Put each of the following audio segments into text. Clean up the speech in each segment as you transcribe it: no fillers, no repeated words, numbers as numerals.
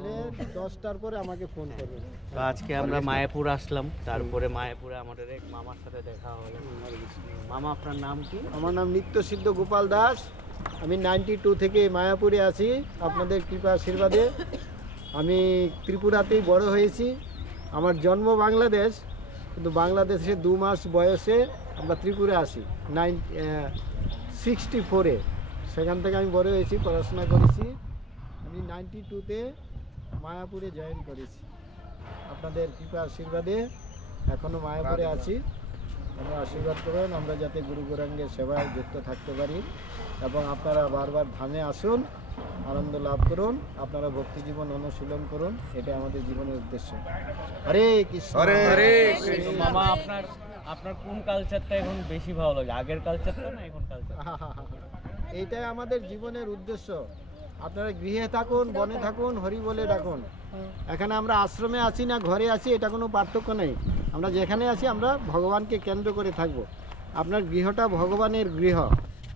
তাহলে 10টার পরে আমাকে ফোন করবেন। তো আজকে আমরা মায়াপুর আসলাম, তারপরে মায়াপুরে আমাদের এক মামার সাথে দেখা হলো। মামা, আপনার নাম কি? আমার নাম নিত্যসিদ্ধ গোপাল দাস। আমি 92 থেকে মায়াপুরে আছি, আপনাদের কৃপা আশীর্বাদে। আমি ত্রিপুরাতেই বড় হয়েছি। আমার জন্ম বাংলাদেশ, কিন্তু বাংলাদেশে 2 মাস বয়সে আমরা ত্রিপুরা আসি 64-এ। সেখান থেকে আমি বড় হয়েছি, পড়াশোনা করেছি। আমি 92-তে মায়াপুরে জয়েন করেছি। আপনাদের কৃপা আশীর্বাদে এখনও মায়াপুরে আছি। আমরা আশীর্বাদ করুন, আমরা যাতে গুরু গৌরাঙ্গের সেবায় যুক্ত থাকতে পারি, এবং আপনারা বারবার ধামে আসুন, আনন্দ লাভ করুন, আপনারা ভক্তি জীবন অনুশীলন করুন। এটা আমাদের জীবনের উদ্দেশ্য। হরে কৃষ্ণ। মামা, আপনার কোন কালচারটা এখন বেশি ভালো লাগে, আগের কালচারটা না এখন কালচার? এইটাই আমাদের জীবনের উদ্দেশ্য। আপনারা গৃহে থাকুন, বনে থাকুন, হরি বলে ডাকুন। এখানে আমরা আশ্রমে আছি না ঘরে আছি, এটা কোনো পার্থক্য নেই। আমরা যেখানে আছি আমরা ভগবানকে কেন্দ্র করে থাকব। আপনার গৃহটা ভগবানের গৃহ,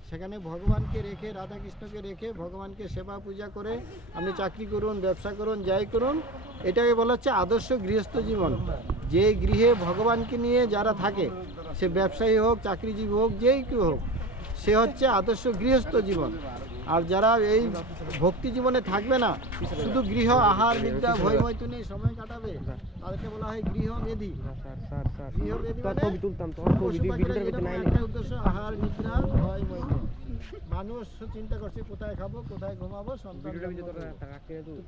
সেখানে ভগবানকে রেখে, রাধাকৃষ্ণকে রেখে, ভগবানকে সেবা পূজা করে আপনি চাকরি করুন, ব্যবসা করুন, যাই করুন, এটাকে বলা হচ্ছে আদর্শ গৃহস্থ জীবন। যে গৃহে ভগবানকে নিয়ে যারা থাকে, সে ব্যবসায়ী হোক, চাকরিজীবী হোক, যেই কেউ হোক, সে হচ্ছে আদর্শ গৃহস্থ জীবন। আর যারা এই ভক্তি জীবনে থাকবে না, শুধু গৃহ আহার নিদ্রা ভয় মৈথুনে সময় কাটাবে, তাদেরকে বলা হয় গৃহমেধী। গৃহমেধী মানে পশু পাখিরা যেরকম একটা উদ্দেশ্য, আহার নিদ্রা ভয় মৈথুন। মানুষ চিন্তা করছে কোথায় খাবো, কোথায় ঘুমাবো, সন্তান।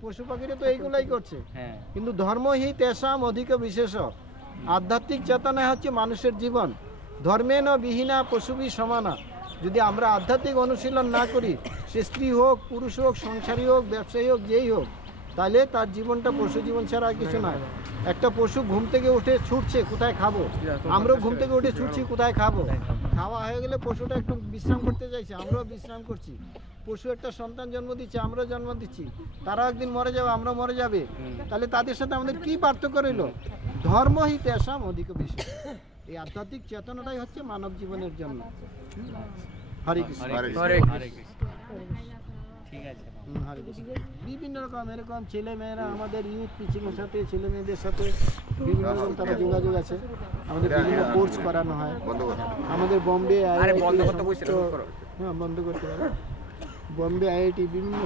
পশু পাখিরা তো এইগুলাই করছে। কিন্তু ধর্মহি তেষাম অধিক বিশেষ। আধ্যাত্মিক চেতনা হচ্ছে মানুষের জীবন। ধর্মে ন বিহীনা পশুবি সমানা। যদি আমরা আধ্যাত্মিক অনুশীলন না করি, সে স্ত্রী হোক, পুরুষ হোক, সংসারী হোক, ব্যবসায়ী হোক, যেই হোক, তাহলে তার জীবনটা পশু জীবন ছাড়া আর কিছু নয়। একটা পশু ঘুম থেকে উঠে ছুটছে, কোথায় খাবো। আমরাও ঘুম থেকে উঠে ছুটছি, কোথায় খাবো। খাওয়া হয়ে গেলে পশুটা একটু বিশ্রাম করতে চাইছে, আমরাও বিশ্রাম করছি। পশু একটা সন্তান জন্ম দিচ্ছে, আমরাও জন্ম দিচ্ছি। তারাও একদিন মরে যাবে, আমরাও মরে যাবে। তাহলে তাদের সাথে আমাদের কি পার্থক্য রইল? ধর্মহি তেষাম অধিক বিশেষ। এই আধ্যাত্মিক চেতনাটাই হচ্ছে মানব জীবনের জন্য। হরে কৃষ্ণ। ঠিক আছে। হরে কৃষ্ণ। বিভিন্ন রকম এরকম ছেলে মেয়েরা আমাদের ইউথ পিচিংয়ের সাথে, ছেলে মেয়েদের সাথে বিভিন্ন রকম তারা যোগাযোগ আছে। আমাদের বিভিন্ন কোর্স করানো হয়। আমাদের বম্বে বন্ধ করতে পারে, বম্বে আইআইটি বিভিন্ন